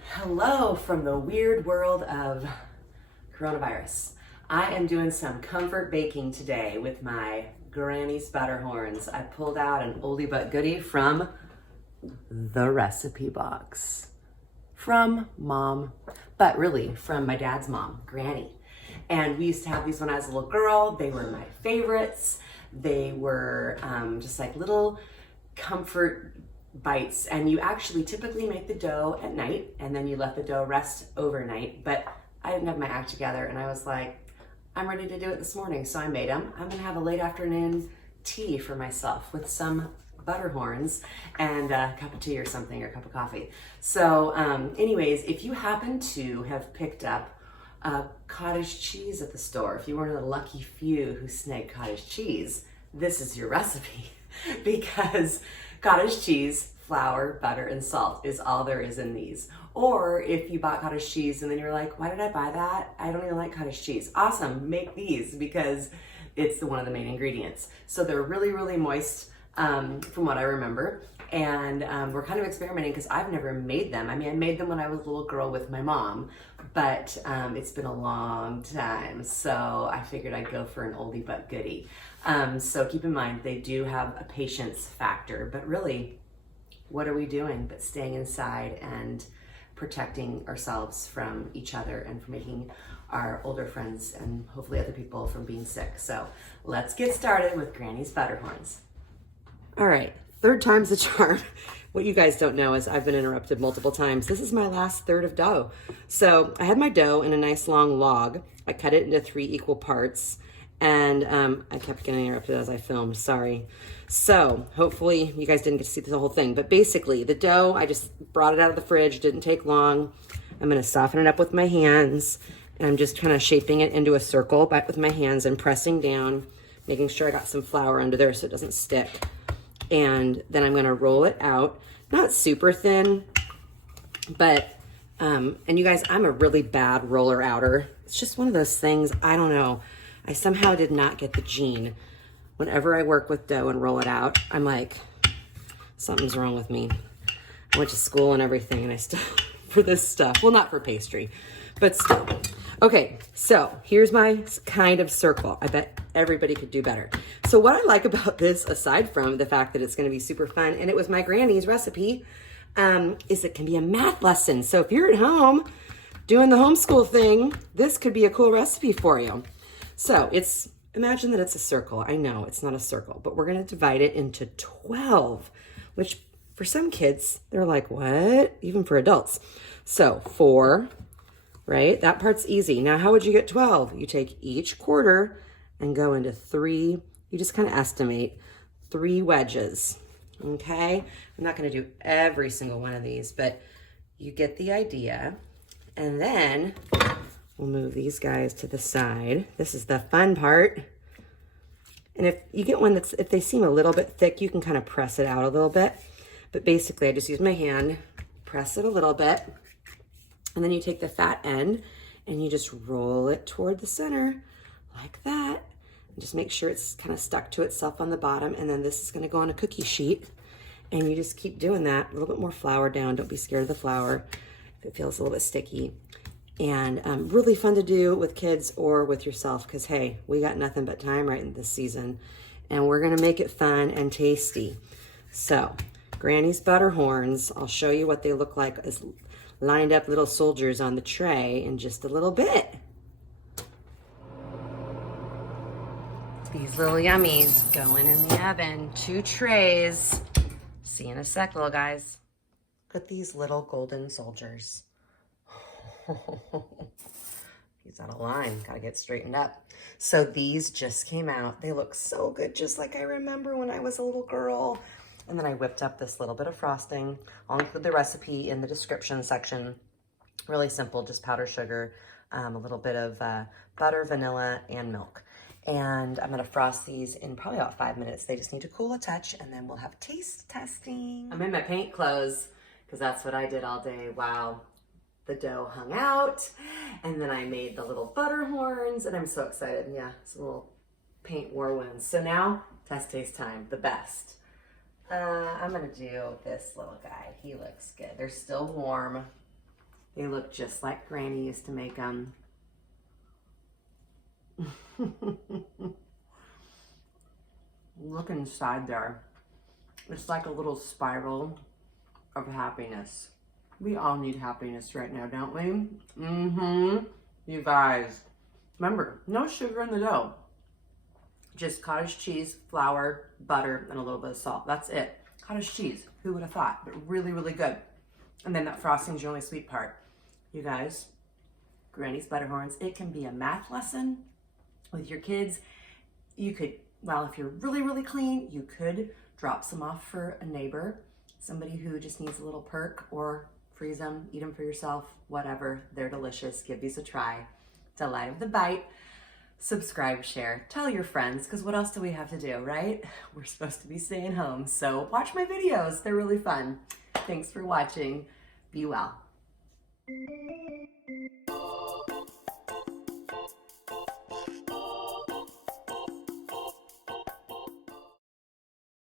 Hello from the weird world of coronavirus. I am doing some comfort baking today with my Granny's Butterhorns. I pulled out an oldie but goodie from the recipe box. From mom, but really from my dad's mom, Granny. And we used to have these when I was a little girl. They were my favorites. They were just like little comfort bites, and you actually typically make the dough at night and then you let the dough rest overnight. But I didn't have my act together and I was like, I'm ready to do it this morning, so I made them. I'm gonna have a late afternoon tea for myself with some Butterhorns and a cup of tea or something, or a cup of coffee. So anyways, if you happen to have picked up cottage cheese at the store, if you were one of the lucky few who snagged cottage cheese, this is your recipe. Because cottage cheese, flour, butter, and salt is all there is in these. Or if you bought cottage cheese and then you're like, why did I buy that? I don't even like cottage cheese. Awesome, make these because it's one of the main ingredients. So they're really, really moist from what I remember. And we're kind of experimenting because I've never made them. I mean, I made them when I was a little girl with my mom, but it's been a long time. So I figured I'd go for an oldie but goodie. So keep in mind, they do have a patience factor, but really, what are we doing but staying inside and protecting ourselves from each other and from making our older friends and hopefully other people from being sick. So let's get started with Granny's Butterhorns. All right, third time's the charm. What you guys don't know is I've been interrupted multiple times. This is my last third of dough. So I had my dough in a nice long log. I cut it into 3 equal parts. And I kept getting interrupted as I filmed, sorry. So hopefully you guys didn't get to see the whole thing, but basically the dough, I just brought it out of the fridge, didn't take long. I'm gonna soften it up with my hands, and I'm just kind of shaping it into a circle with my hands and pressing down, making sure I got some flour under there so it doesn't stick. And then I'm gonna roll it out, not super thin, but, and you guys, I'm a really bad roller outer. It's just one of those things, I don't know. I somehow did not get the gene. Whenever I work with dough and roll it out, I'm like, something's wrong with me. I went to school and everything, and I still, for this stuff, well, not for pastry, but still. Okay, so here's my kind of circle. I bet everybody could do better. So what I like about this, aside from the fact that it's gonna be super fun, and it was my granny's recipe, is it can be a math lesson. So if you're at home doing the homeschool thing, this could be a cool recipe for you. So imagine that it's a circle. I know it's not a circle, but we're gonna divide it into 12, which for some kids, they're like, what? Even for adults. So 4, right? That part's easy. Now, how would you get 12? You take each quarter and go into 3, you just kind of estimate 3 wedges, okay? I'm not gonna do every single one of these, but you get the idea. And then we'll move these guys to the side. This is the fun part. And if you get one if they seem a little bit thick, you can kind of press it out a little bit. But basically, I just use my hand, press it a little bit, and then you take the fat end and you just roll it toward the center like that. And just make sure it's kind of stuck to itself on the bottom. And then this is gonna go on a cookie sheet. And you just keep doing that. A little bit more flour down. Don't be scared of the flour if it feels a little bit sticky. And really fun to do with kids or with yourself, because hey, we got nothing but time right in this season, and we're gonna make it fun and tasty. So Granny's Butterhorns, I'll show you what they look like as lined up little soldiers on the tray in just a little bit. These little yummies going in the oven, 2 trays. See you in a sec, little guys. Look at these little golden soldiers. He's out of line, gotta get straightened up. So these just came out. They look so good, just like I remember when I was a little girl. And then I whipped up this little bit of frosting. I'll include the recipe in the description section. Really simple, just powdered sugar, a little bit of butter, vanilla, and milk. And I'm gonna frost these in probably about 5 minutes. They just need to cool a touch, and then we'll have taste testing. I'm in my paint clothes, because that's what I did all day while the dough hung out. And then I made the little Butterhorns, and I'm so excited. Yeah, some little paint whirlwinds. So now, test taste time, the best. I'm gonna do this little guy. He looks good. They're still warm. They look just like Granny used to make them. Look inside there. It's like a little spiral of happiness. We all need happiness right now, don't we? You guys. Remember, no sugar in the dough. Just cottage cheese, flour, butter, and a little bit of salt. That's it. Cottage cheese. Who would have thought? But really, really good. And then that frosting's your only sweet part. You guys, Granny's Butterhorns. It can be a math lesson with your kids. You could, well, if you're really, really clean, you could drop some off for a neighbor, somebody who just needs a little perk, or freeze them, eat them for yourself, whatever. They're delicious. Give these a try. Delight of the bite. Subscribe, share, tell your friends, because what else do we have to do, right? We're supposed to be staying home. So watch my videos. They're really fun. Thanks for watching. Be well.